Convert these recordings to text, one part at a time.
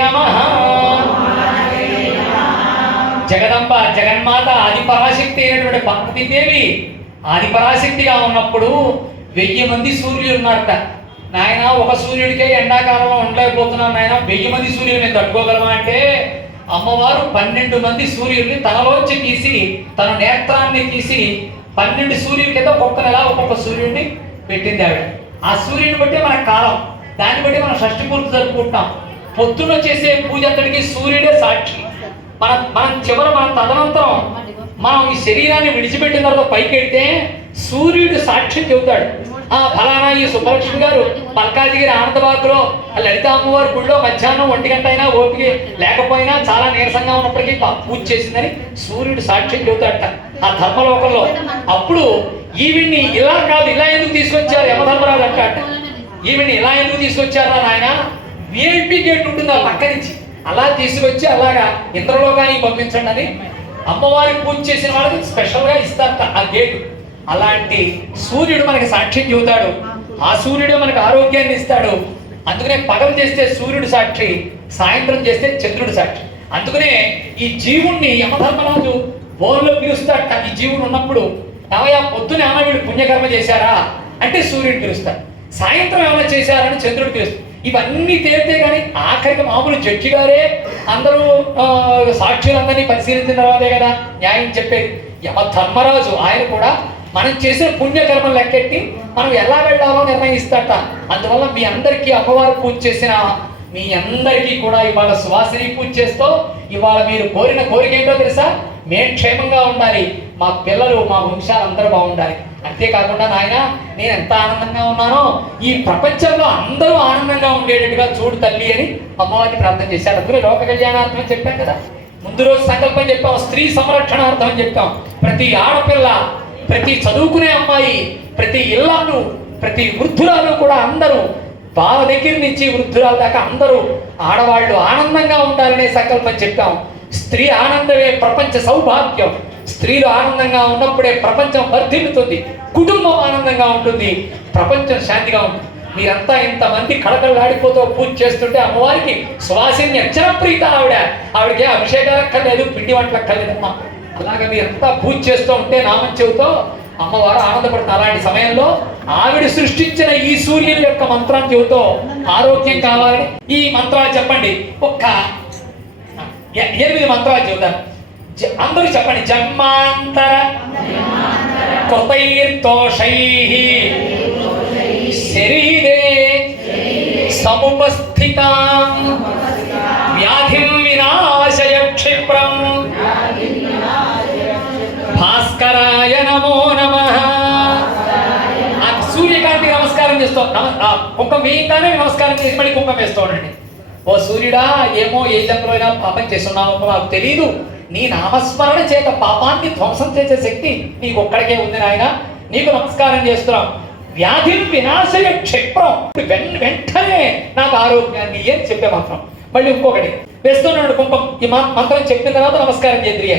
నమః. జగదంబ జగన్మాత ఆదిపరాశక్తి అయినటువంటి పార్వతీదేవి ఆదిపరాశక్తిగా ఉన్నప్పుడు 1000 మంది సూర్యులు ఉన్నారట. నాయన ఒక సూర్యుడికే ఎండాకాలంలో ఉండలేకపోతున్నాం నాయన, 1000 మంది సూర్యులు మేము తట్టుకోగలమా అంటే అమ్మవారు 12 మంది సూర్యుల్ని తనలోంచి తీసి తన నేత్రాన్ని తీసి 12 సూర్యుల కింద ఒక్కొక్క నెల ఒక్కొక్క సూర్యుడిని పెట్టింది ఆవిడ. ఆ సూర్యుడిని బట్టి మన కాలం, దాన్ని బట్టి మనం షష్ఠి పూర్తి జరుపుకుంటాం. పొద్దున్న చేసే పూజ అంతటికి సూర్యుడే సాక్షి. మనం చివర మన తదనంతరం మనం ఈ శరీరాన్ని విడిచిపెట్టిన తర్వాత పైకి వెళ్తే సూర్యుడు సాక్ష్యం చెబుతాడు. ఫలానా ఈ సుబ్బలక్ష్మి గారు మల్కాజిగిరి ఆనందబాద్లో లలిత అమ్మవారి గుడిలో మధ్యాహ్నం 1 గంట అయినా ఓపిక లేకపోయినా చాలా నీరసంగా ఉన్నప్పటికీ పూజ చేసిందని సూర్యుడు సాక్ష్యం చెబుతాడట ఆ ధర్మలోకంలో. అప్పుడు ఈవిడ్ని ఇలా కాదు, ఇలా ఎందుకు తీసుకొచ్చారు యమధర్మరాజు అంటాట. ఈవిడ్ని ఇలా ఎందుకు తీసుకొచ్చారా నాయన, విఐపి గేట్ ఉంటుంది ఆ పక్క నుంచి, అలా తీసుకొచ్చి అలాగా ఇంద్రలోకానికి పంపించండి అని అమ్మవారికి పూజ చేసిన వాళ్ళకి స్పెషల్గా ఇస్తారట ఆ గేటు. అలాంటి సూర్యుడు మనకి సాక్ష్యం చెబుతాడు. ఆ సూర్యుడు మనకు ఆరోగ్యాన్ని ఇస్తాడు. అందుకనే పగలు చేస్తే సూర్యుడు సాక్షి, సాయంత్రం చేస్తే చంద్రుడు సాక్షి. అందుకనే ఈ జీవుణ్ణి యమధర్మరాజు బోన్లో పిలుస్తాడట. ఈ జీవుడు ఉన్నప్పుడు ఏమయ్యా పొద్దున ఏమైనా వీడు పుణ్యకర్మ చేశారా అంటే సూర్యుడు పిలుస్తాడు, సాయంత్రం ఏమైనా చేశారని చంద్రుడు పిలుస్తాడు. ఇవన్నీ తేలితే కానీ ఆఖరికి మామూలు జడ్జి గారే అందరూ సాక్షులందరినీ పరిశీలించిన తర్వాతే కదా న్యాయం చెప్పేది. యమధర్మరాజు ఆయన కూడా మనం చేసిన పుణ్యకర్మం లెక్కెట్టి మనం ఎలా వెళ్ళాలో నిర్ణయిస్తాట. అందువల్ల మీ అందరికీ అమ్మవారు పూజ చేసిన మీ అందరికీ కూడా ఇవాళ సువాసిని పూజ చేస్తూ ఇవాళ మీరు కోరిన కోరిక ఏంటో తెలుసా, మేము క్షేమంగా ఉండాలి, మా పిల్లలు మా వంశాలు అందరూ బాగుండాలి. అంతేకాకుండా నాయన నేను ఎంత ఆనందంగా ఉన్నానో ఈ ప్రపంచంలో అందరూ ఆనందంగా ఉండేటట్టుగా చూడు తల్లి అని అమ్మవారిని ప్రార్థన చేశారు. అందులో లోక కళ్యాణార్థం అని చెప్పాం కదా, ముందు రోజు సంకల్పం చెప్పాం, స్త్రీ సంరక్షణార్థం అని చెప్పాం. ప్రతి ఆడపిల్ల, ప్రతి చదువుకునే అమ్మాయి, ప్రతి ఇల్లాలు, ప్రతి వృద్ధురాలు కూడా అందరూ బాల దగ్గర నుంచి వృద్ధురాల దాకా అందరూ ఆడవాళ్ళు ఆనందంగా ఉండాలనే సంకల్పం చెప్పాం. స్త్రీ ఆనందమే ప్రపంచ సౌభాగ్యం. స్త్రీలు ఆనందంగా ఉన్నప్పుడే ప్రపంచం వర్ధిల్లుతుంది, కుటుంబం ఆనందంగా ఉంటుంది, ప్రపంచం శాంతిగా ఉంటుంది. మీరంతా ఇంతమంది కళకళలాడిపోతూ పూజ చేస్తుంటే అమ్మవారికి సువాసిని అర్చన ప్రీత ఆవిడకి అభిషేకాలు అక్కర్లేదు, పిండి వంటలు అక్కర్లేదమ్మా. అలాగే మీరంతా పూజ చేస్తూ ఉంటే నామం చెబుతూ అమ్మవారు ఆనందపడుతుంది. అలాంటి సమయంలో ఆవిడ సృష్టించిన ఈ సూర్యుని యొక్క మంత్రాన్ని చెబుతూ ఆరోగ్యం కావాలని ఈ మంత్రాలు చెప్పండి. ఒక్క 8 మంత్రాలు చెబుతారు, అందరూ చెప్పండి. జన్మాంతర కృతైర్దోషైః శరీరే సముపస్థితాం వ్యాధిం వినాశయ క్షిప్రం భాస్కరాయ నమో నమః. సూర్యకాంతి నమస్కారం చేస్తాం. కుంకం వేయంగానే నమస్కారం చేసి మళ్ళీ కుంకం వేస్తూ ఉండండి. ఓ సూర్యుడా, ఏమో ఏ జన్మలో అయినా పాపం చేస్తున్నామో నాకు తెలీదు, నీ నామస్మరణ చేత పాపాన్ని ధ్వంసం చేసే శక్తి నీకు ఒక్కడికే ఉంది నాయన, నీకు నమస్కారం చేస్తున్నాం. వ్యాధి వినాశయ క్షిప్రం, వెంటనే నాకు ఆరోగ్యాన్ని అని చెప్పే మంత్రం. మళ్ళీ ఇంకొకటి వేస్తున్నాడు కుంభం. ఈ మంత్రం చెప్పిన తర్వాత నమస్కారం చేద్రియ.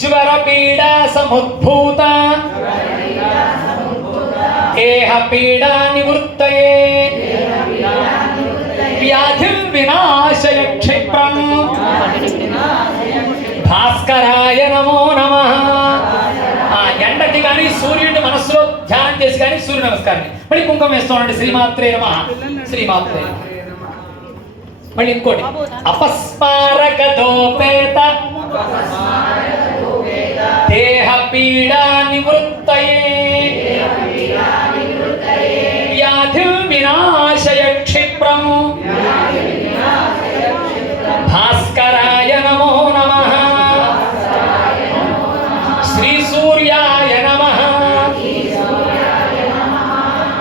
జ్వర పీడా సముద్భూత దేహ పీడా నివృత్తయే వ్యాధి వినాశయ క్షిప్రం భాస్కరాయ నమో నమః. ఎండకి కానీ సూర్యుడిని మనస్సులో ధ్యానం చేసి కానీ సూర్య నమస్కారం మళ్ళీ కుంకుమ వేస్తామండి. శ్రీమాత్రే నమః, శ్రీమాత్రే నమః. మళ్ళీ ఇంకోటి అపస్మారక దోపేత దేహ పీడా నివృత్తయే వ్యాధి వినాశయ క్షిప్రం భాస్కరాయ నమో నమః. శ్రీ సూర్యాయ నమః.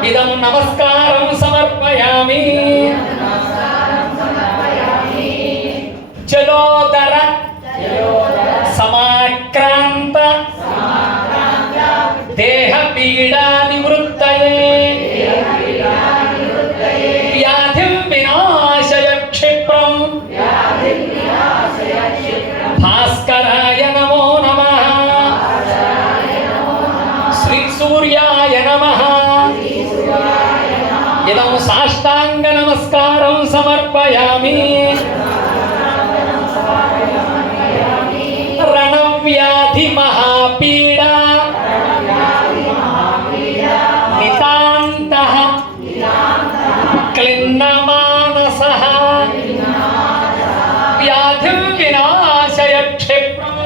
ఇదం నమస్కారం సమర్పయామి. జలోదర సమాక్రాంత దేహ పీడా నివృత్తయే వ్యాధి వినాశయ క్షిప్రం భాస్కరాయ నమో నమః. శ్రీ సూర్యాయ నమః. ఇదం సాష్టాంగ నమస్కారం సమర్పయామి. సమర్పయామి. రణవ్యాధి మహాపీడా నితాంతః క్లిన్నమానసః వ్యాధిం వినాశయ క్షిప్రం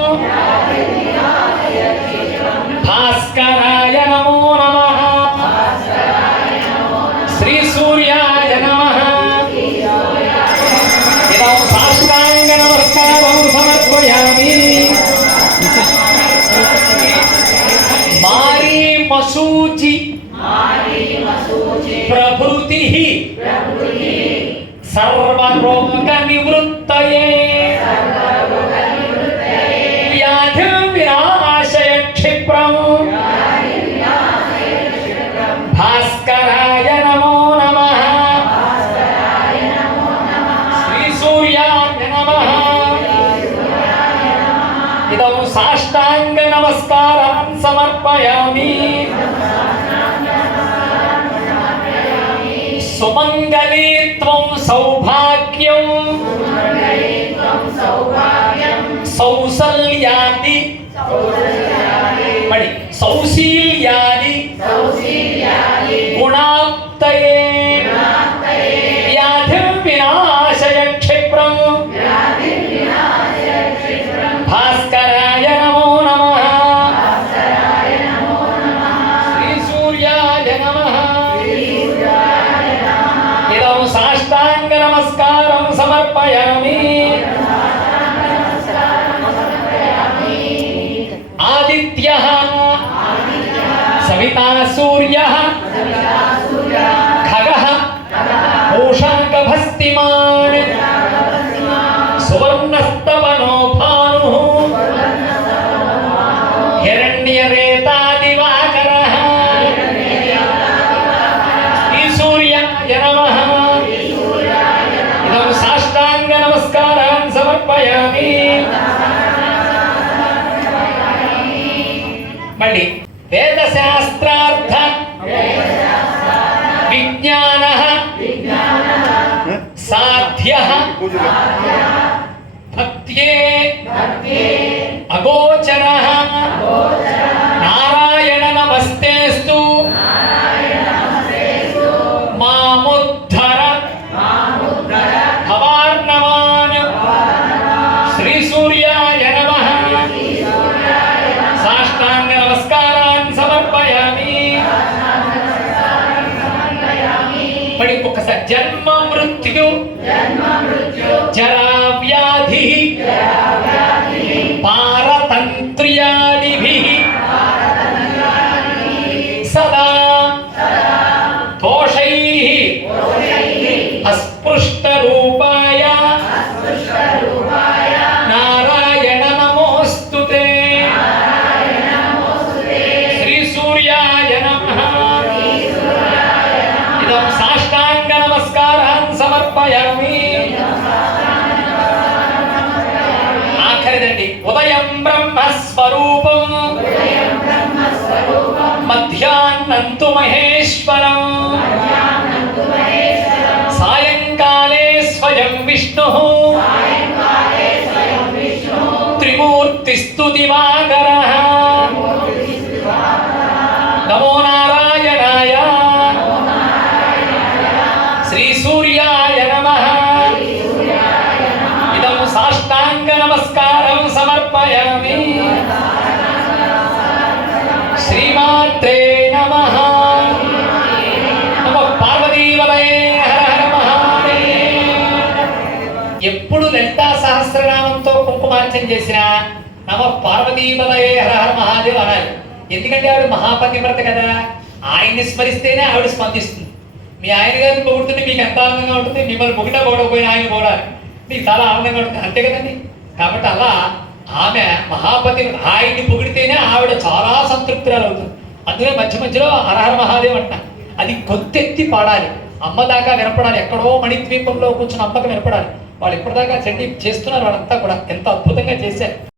భాస్కరాయ నమో నమః. శ్రీ సూర్యాయ నమః. ఇదం సాష్టాంగ నమస్కారం సమర్పయామి. మారీమశూచి ప్రభృతిః సర్వరోగ నివృత్తయే వ్యాధిం వినాశయ క్షిప్రం భాస్కరాయ నమో నమః. శ్రీ సూర్యాయ నమః. ఇదం సాష్టాంగ నమస్కారం సమర్పయామి. సుమంగళీత్వం సౌభాగ్యం సౌశల్యాది మరి సౌశీల్యాది గుణాప్తయే వ్యాధిం వినాశయ క్షిప్రం భాస్కరాయ నమో నమః. శ్రీ సూర్యాయ నమః. ఇదం సాష్టాంగ నమస్కారం సమర్పయామి. ఆదిత్యః సవితా సూర్యః ఖగః పూషాకభస్తిమాన్ సువర్ణస్తవనో భానుః హిరణ్యరేతా దివాకరః. శ్రీ సూర్యాయ నమః. ఇదం సాష్టాంగ నమస్కారం సమర్పయామి. మళ్ళీ వేదశాస్త్రార్థ విజ్ఞానః సాధ్యః భక్త్యే అగోచరః నారాయణ నమస్తేస్తు మాముద్ధర భవార్ణవాన్. శ్రీ సూర్యాయ నమః. సాష్టాంగ నమస్కారాన్ సమర్పయామి. మరి ఒకసారి జన్మ మృత్యు జరా వ్యాధి పారతంత్ర్యాదిభిః సదా దోషైః అస్పృష్ట రూపాయ నారాయణ నమోస్తుతే. శ్రీ సూర్యాయ నమః. ఇదం సాష్టాంగ నమస్కారాన్ సమర్పయామి. ఆఖరిదండి. ఉదయం బ్రహ్మస్వరూపం మధ్యాహ్నంతు మహేశ్వరం సాయంకాలే స్వయం విష్ణుః త్రిమూర్తిస్తు దివాకరః. నమో నారాయణాయ. శ్రీ సూర్యాయ నమః. ఇదం సాష్టాంగ నమస్కారం సమర్పయామి. శ్రీమాత్రే నమః. నమో పార్వతీవలయే హర హర మహాదేవ్. ఎప్పుడు లలితా సహస్రనామంతో కుంకుమార్చన చేసినా నమ పార్వతీవలయే హర హర మహాదేవ్ అనాలి. ఎందుకంటే ఆవిడ మహాపతివ్రత కదా. ఆయన్ని స్మరిస్తేనే ఆవిడ స్పందిస్తుంది. మీ ఆయన గారిని పొగుడుతుంటే మీకు ఎంత ఆనందంగా ఉంటుంది. మిమ్మల్ని పొగిటా పొగడకపోయినా ఆయన పొగడాలి, మీకు చాలా ఆనందంగా ఉంటుంది. అంతే కదండి. కాబట్టి అలా ఆమె మహాపతి ఆయన్ని పొగిడితేనే ఆవిడ చాలా సంతృప్తురాలు అవుతుంది. అందుకే మధ్య మధ్యలో హరహర మహాదేవ్ అంట. అది గొంతెత్తి పాడాలి, అమ్మ దాకా వినపడాలి. ఎక్కడో మణిద్వీపంలో కూర్చుని అమ్మకి వినపడాలి. వాళ్ళు ఇప్పటిదాకా చండీ చేస్తున్నారు. వాళ్ళంతా కూడా ఎంత అద్భుతంగా చేశారు.